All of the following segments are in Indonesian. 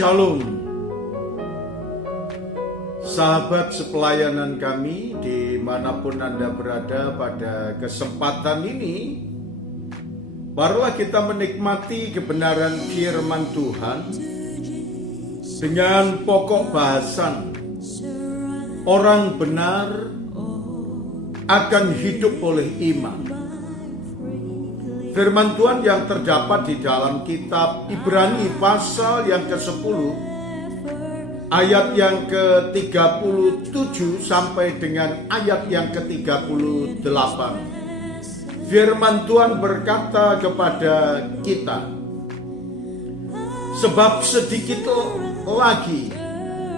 Shalom, sahabat sepelayanan kami dimanapun Anda berada. Pada kesempatan ini barulah kita menikmati kebenaran firman Tuhan dengan pokok bahasan orang benar akan hidup oleh iman. Firman Tuhan yang terdapat di dalam kitab Ibrani pasal yang ke-10 ayat yang ke-37 sampai dengan ayat yang ke-38. Firman Tuhan berkata kepada kita, sebab sedikit lagi,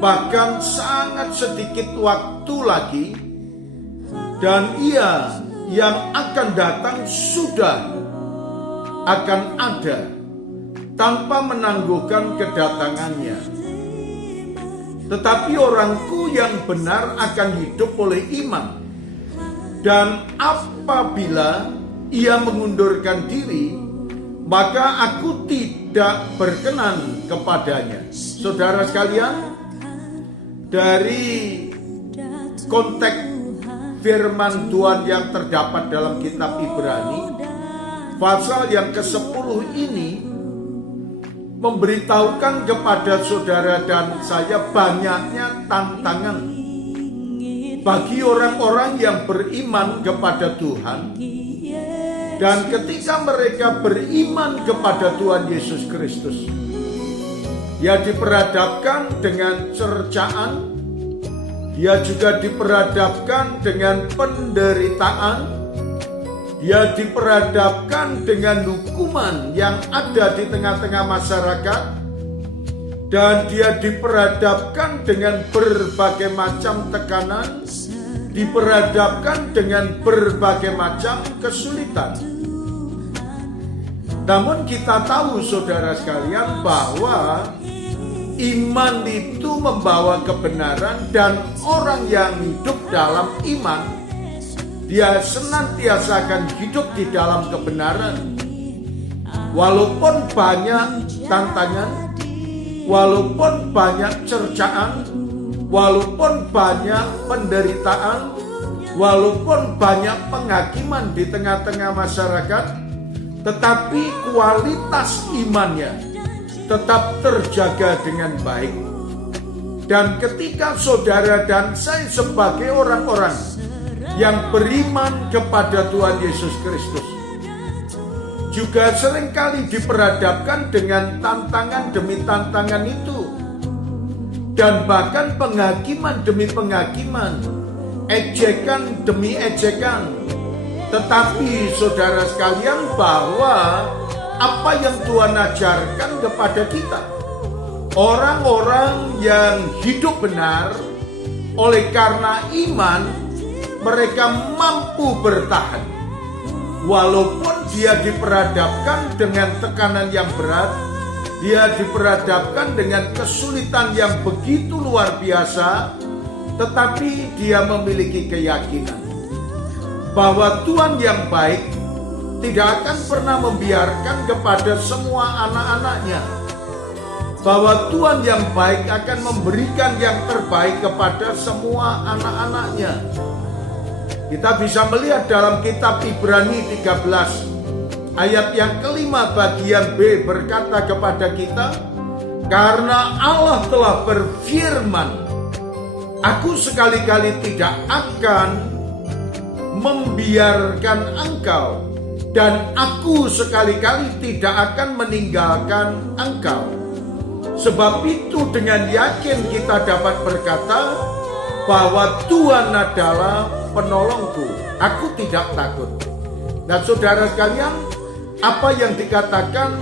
bahkan sangat sedikit waktu lagi, dan Ia yang akan datang sudah akan ada tanpa menangguhkan kedatangannya. Tetapi orangku yang benar akan hidup oleh iman. Dan apabila ia mengundurkan diri, maka aku tidak berkenan kepadanya. Saudara sekalian, dari konteks firman Tuhan yang terdapat dalam kitab Ibrani pasal yang ke-10 ini memberitahukan kepada saudara dan saya banyaknya tantangan bagi orang-orang yang beriman kepada Tuhan. Dan ketika mereka beriman kepada Tuhan Yesus Kristus, dia diperhadapkan dengan cercaan, dia juga diperhadapkan dengan penderitaan, dia diperhadapkan dengan hukuman yang ada di tengah-tengah masyarakat, dan dia diperhadapkan dengan berbagai macam tekanan, diperhadapkan dengan berbagai macam kesulitan. Namun kita tahu saudara sekalian bahwa iman itu membawa kebenaran, dan orang yang hidup dalam iman dia senantiasa akan hidup di dalam kebenaran. Walaupun banyak tantangan, walaupun banyak cercaan, walaupun banyak penderitaan, walaupun banyak penghakiman di tengah-tengah masyarakat, tetapi kualitas imannya tetap terjaga dengan baik. Dan ketika saudara dan saya sebagai orang-orang yang beriman kepada Tuhan Yesus Kristus juga seringkali diperhadapkan dengan tantangan demi tantangan itu, dan bahkan penghakiman demi penghakiman, ejekan demi ejekan. Tetapi saudara sekalian, bahwa apa yang Tuhan ajarkan kepada kita, orang-orang yang hidup benar oleh karena iman, mereka mampu bertahan walaupun dia diperhadapkan dengan tekanan yang berat, dia diperhadapkan dengan kesulitan yang begitu luar biasa, tetapi dia memiliki keyakinan bahwa Tuhan yang baik tidak akan pernah membiarkan kepada semua anak-anaknya, bahwa Tuhan yang baik akan memberikan yang terbaik kepada semua anak-anaknya. Kita bisa melihat dalam kitab Ibrani 13 ayat yang ke-5 bagian B berkata kepada kita, karena Allah telah berfirman, aku sekali-kali tidak akan membiarkan engkau, dan aku sekali-kali tidak akan meninggalkan engkau. Sebab itu dengan yakin kita dapat berkata bahwa Tuhan adalah penolongku, aku tidak takut. Nah saudara sekalian, apa yang dikatakan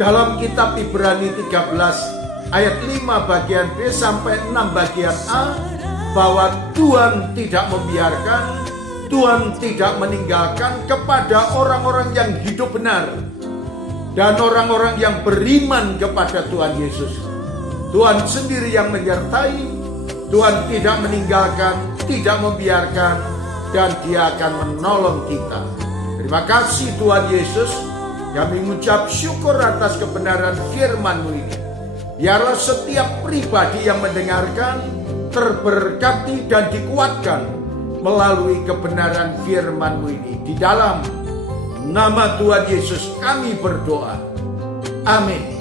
dalam kitab Ibrani 13 ayat 5 bagian B sampai 6 bagian A, bahwa Tuhan tidak membiarkan, Tuhan tidak meninggalkan kepada orang-orang yang hidup benar dan orang-orang yang beriman kepada Tuhan Yesus. Tuhan sendiri yang menyertai, Tuhan tidak meninggalkan, tidak membiarkan, dan Dia akan menolong kita. Terima kasih Tuhan Yesus. Kami mengucap syukur atas kebenaran firman-Mu ini. Biarlah setiap pribadi yang mendengarkan terberkati dan dikuatkan melalui kebenaran firman-Mu ini. Di dalam nama Tuhan Yesus kami berdoa. Amin.